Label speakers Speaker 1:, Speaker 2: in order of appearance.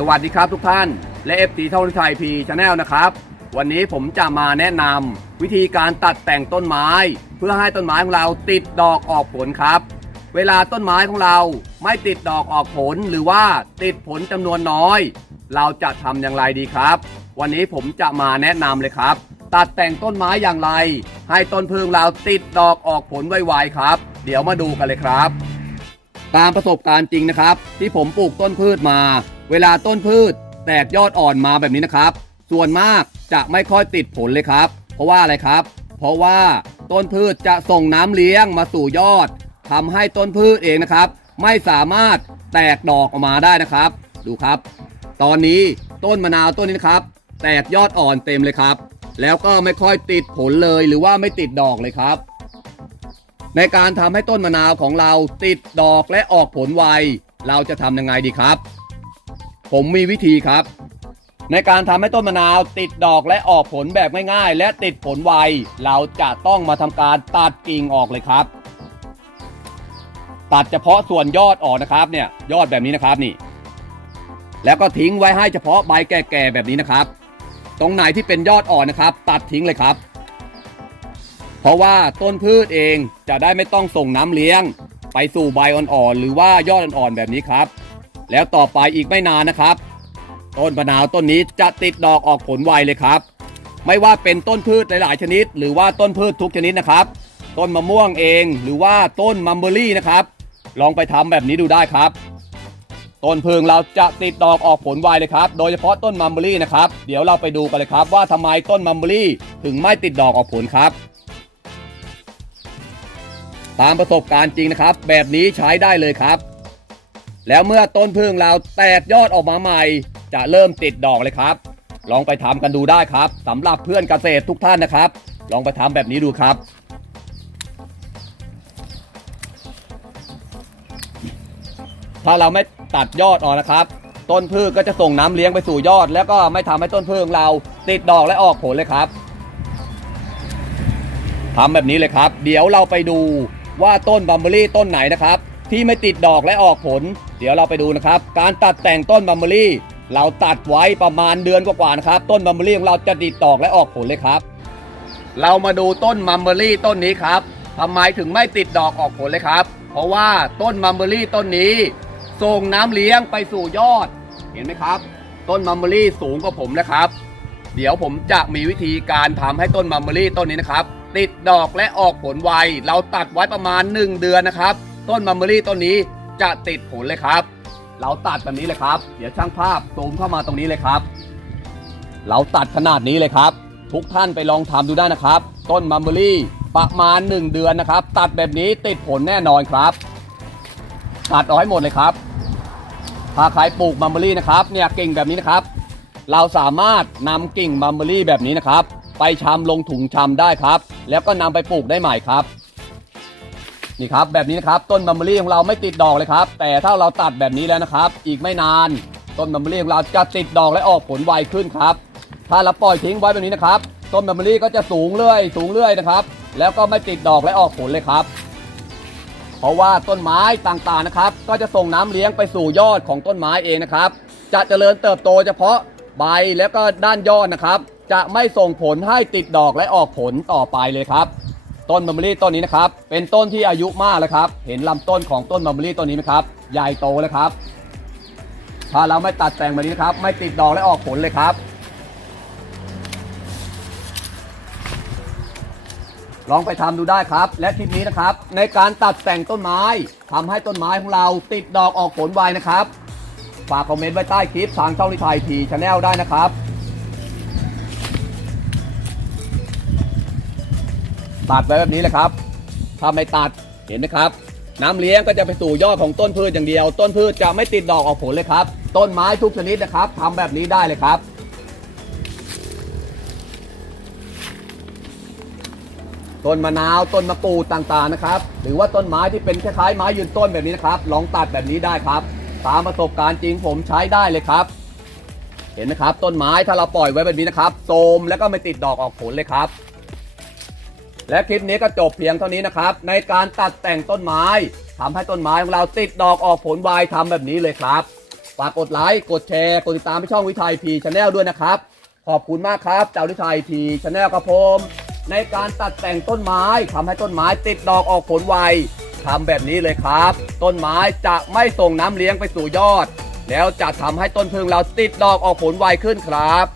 Speaker 1: สวัสดีครับทุกท่านและเอฟตีท่องไทยพีชาแนลนะครับ วันนี้ผมจะมาแนะนำวิธีการตัดแต่งต้นไม้ เพื่อให้ต้นไม้ของเราติดดอกออกผลครับ เวลาต้นไม้ของเราไม่ติดดอกออกผลหรือว่าติดผลจำนวนน้อย เราจะทำอย่างไรดีครับ วันนี้ผมจะมาแนะนำเลยครับ ตัดแต่งต้นไม้อย่างไร ให้ต้นพึ่งเราติดดอกออกผลไวๆครับ เดี๋ยวมาดูกันเลยครับ ตามประสบการณ์จริงนะครับ ที่ผมปลูกต้นพืชมา เวลาต้นพืช แตกยอดอ่อนมาแบบนี้นะครับ ส่วนมากจะไม่ค่อยติดผลเลยครับ เพราะว่าอะไรครับ เพราะว่าต้นพืชจะส่งน้ำเลี้ยงมาสู่ยอดทำให้ต้นพืชเองนะครับ ไม่สามารถแตกดอกออกมาได้นะครับ ดูครับ ตอนนี้ต้นมะนาวต้นนี้นะครับ แตกยอดอ่อนเต็มเลยครับ แล้วก็ไม่ค่อยติดผลเลยหรือว่าไม่ติดดอกเลยครับ ในการทำให้ต้นมะนาวของเราติดดอกและออกผลไว เราจะทำยังไงดีครับ ผมมีวิธีครับ ในการทำให้ต้นมะนาวติดดอกและออกผลแบบง่ายๆ และติดผลไว เราจะต้องมาทำการตัดกิ่งออกเลยครับ ตัดเฉพาะส่วนยอดออกนะครับเนี่ยยอดแบบนี้นะครับนี่ แล้วก็ทิ้งไว้ให้เฉพาะใบแก่ๆแบบนี้นะครับ ตรงไหนที่เป็นยอดอ่อนนะครับ ตัดทิ้งเลยครับ เพราะว่าต้นพืชเองจะได้ไม่ต้องส่งน้ำเลี้ยง ไปสู่ใบอ่อนๆหรือว่ายอดอ่อนๆแบบนี้ครับ แล้วต่อไปอีกไม่นานนะครับ ต้นมะนาวต้นนี้จะติดดอกออกผลไวเลยครับ ไม่ว่าเป็นต้นพืชหลายๆ ชนิด หรือว่าต้นพืชทุกชนิดนะครับ ต้นมะม่วงเองหรือว่าต้นมัมเบอรี่นะครับ ลองไปทำแบบนี้ดูได้ครับต้นพึงเราจะติดดอกออกผลไวเลยครับ โดยเฉพาะต้นมัมเบอรี่นะครับ เดี๋ยวเราไปดูกันเลยครับ ว่าทำไมต้นมัมเบอรี่ถึงไม่ติดดอกออกผลครับ ตามประสบการณ์จริงนะครับ แบบนี้ใช้ได้เลยครับ แล้วเมื่อต้นพึ่งเราแตกยอดออกมาใหม่ จะเริ่มติดดอกเลยครับ ลองไปทำกันดูได้ครับสำหรับเพื่อนเกษตรทุกท่านนะครับ ลองไปทำแบบนี้ดูครับถ้าเราไม่ตัดยอดออกนะครับ ต้นพืชก็จะส่งน้ำเลี้ยงไปสู่ยอด แล้วก็ไม่ทำให้ต้นพืชของเราติดดอกและออกผลเลยครับทำแบบนี้เลยครับ เดี๋ยวเราไปดู ว่าต้นบัมเบอรี่ต้นไหนนะครับ ที่ไม่ติดดอกและออกผล เดี๋ยวเราไปดูนะครับ การตัดแต่งต้นบัมเบอรี่ เราตัดไว้ประมาณเดือนกว่าๆนะครับ ต้นบัมเบอรี่ของเราจะติดดอกและออกผลเลยครับ เรามาดูต้นมัมเบอรี่ต้นนี้ครับทำไมถึงไม่ติดดอกออกผลเลยครับ เพราะว่าต้นมัมเบอรี่ต้นนี้ส่งน้ำเลี้ยงไปสู่ยอด เห็นไหมครับ ต้นมัมเบอรี่สูงกว่าผมนะครับ เดี๋ยวผมจะมีวิธีการทำให้ต้นมัมเบอรี่ต้นนี้นะครับ ติดดอกและออกผลไว เราตัดไว้ประมาณ 1 เดือนนะครับ ต้นมัมเบอรี่ต้นนี้จะติดผลเลยครับ เราตัดแบบนี้เลยครับ เดี๋ยวช่างภาพซูมเข้ามาตรงนี้เลยครับ เราตัดขนาดนี้เลยครับ ทุกท่านไปลองทำดูได้นะครับ ต้นมัมเบอรี่ประมาณ 1 เดือนนะครับ ตัดแบบนี้ติดผลแน่นอนครับ ตัดออกให้หมดเลยครับถ้าใครปลูกมัมเบอรี่นะครับเนี่ยกิ่งแบบนี้นะครับ เราสามารถนำกิ่งมัมเบอรี่แบบนี้นะครับ ไปชำลงถุงชำได้ครับ แล้วก็นำไปปลูกได้ใหม่ครับ นี่ครับแบบนี้นะครับต้นมัมเบอรี่ของเราไม่ติดดอกเลยครับ แต่ถ้าเราตัดแบบนี้แล้วนะครับ อีกไม่นาน ต้นมัมเบอรี่ของเราจะติดดอกและออกผลไวขึ้นครับ ถ้าเราปล่อยทิ้งไว้แบบนี้นะครับต้นมัมเบอรี่ก็จะสูงเรื่อย สูงเรื่อยนะครับ แล้วก็ไม่ติดดอกและออกผลเลยครับเพราะว่าต้นไม้ต่างๆนะครับ ก็จะส่งน้ำเลี้ยงไปสู่ยอดของต้นไม้เองนะครับ จะเจริญเติบโตเฉพาะใบแล้วก็ด้านยอดนะครับ จะไม่ส่งผลให้ติดดอกและออกผลต่อไปเลยครับ ต้นมัมเบอรี่ต้นนี้นะครับ เป็นต้นที่อายุมากแล้วครับ เห็นลำต้นของต้นมัมเบอรี่ต้นนี้ไหมครับ ใหญ่โตแล้วครับ ถ้าเราไม่ตัดแต่งแบบนี้นะครับ ไม่ติดดอกและออกผลเลยครับ ลองไปทำดูได้ครับ และคลิปนี้นะครับ ในการตัดแต่งต้นไม้ทำให้ต้นไม้ของเราติดดอกออกผลไวนะครับ ฝากคอมเมนต์ไว้ใต้คลิปทางช่องลิทายทีชาแนลได้นะครับ ตัดไว้แบบนี้เลยครับ ถ้าไม่ตัดเห็นไหมครับ น้ำเลี้ยงก็จะไปสู่ยอดของต้นพืชอย่างเดียว ต้นพืชจะไม่ติดดอกออกผลเลยครับ ต้นไม้ทุกชนิดนะครับทำแบบนี้ได้เลยครับต้นมะนาวต้นมะกรูดต่างๆนะครับ หรือว่าต้นไม้ที่เป็นคล้ายๆไม้ยืนต้นแบบนี้นะครับ ลองตัดแบบนี้ได้ครับ ตามประสบการณ์จริงผมใช้ได้เลยครับ เห็นไหมครับ ต้นไม้ถ้าเราปล่อยไว้แบบนี้นะครับโทมแล้วก็ไม่ติดดอกออกผลเลยครับ และคลิปนี้ก็จบเพียงเท่านี้นะครับ ในการตัดแต่งต้นไม้ทำให้ต้นไม้ของเราติดดอกออกผลไวทำแบบนี้เลยครับฝากกดไลค์กดแชร์กดติดตามให้ช่องวิทัยพีชาแนลด้วยนะครับ ขอบคุณมากครับเจ้าวิทัยพีชาแนลครับผมในการตัดแต่งต้นไม้ทำให้ต้นไม้ติดดอกออกผลไวทำแบบนี้เลยครับ ต้นไม้จะไม่ส่งน้ำเลี้ยงไปสู่ยอด แล้วจะทำให้ต้นพึ่งเราติดดอกออกผลไวขึ้นครับ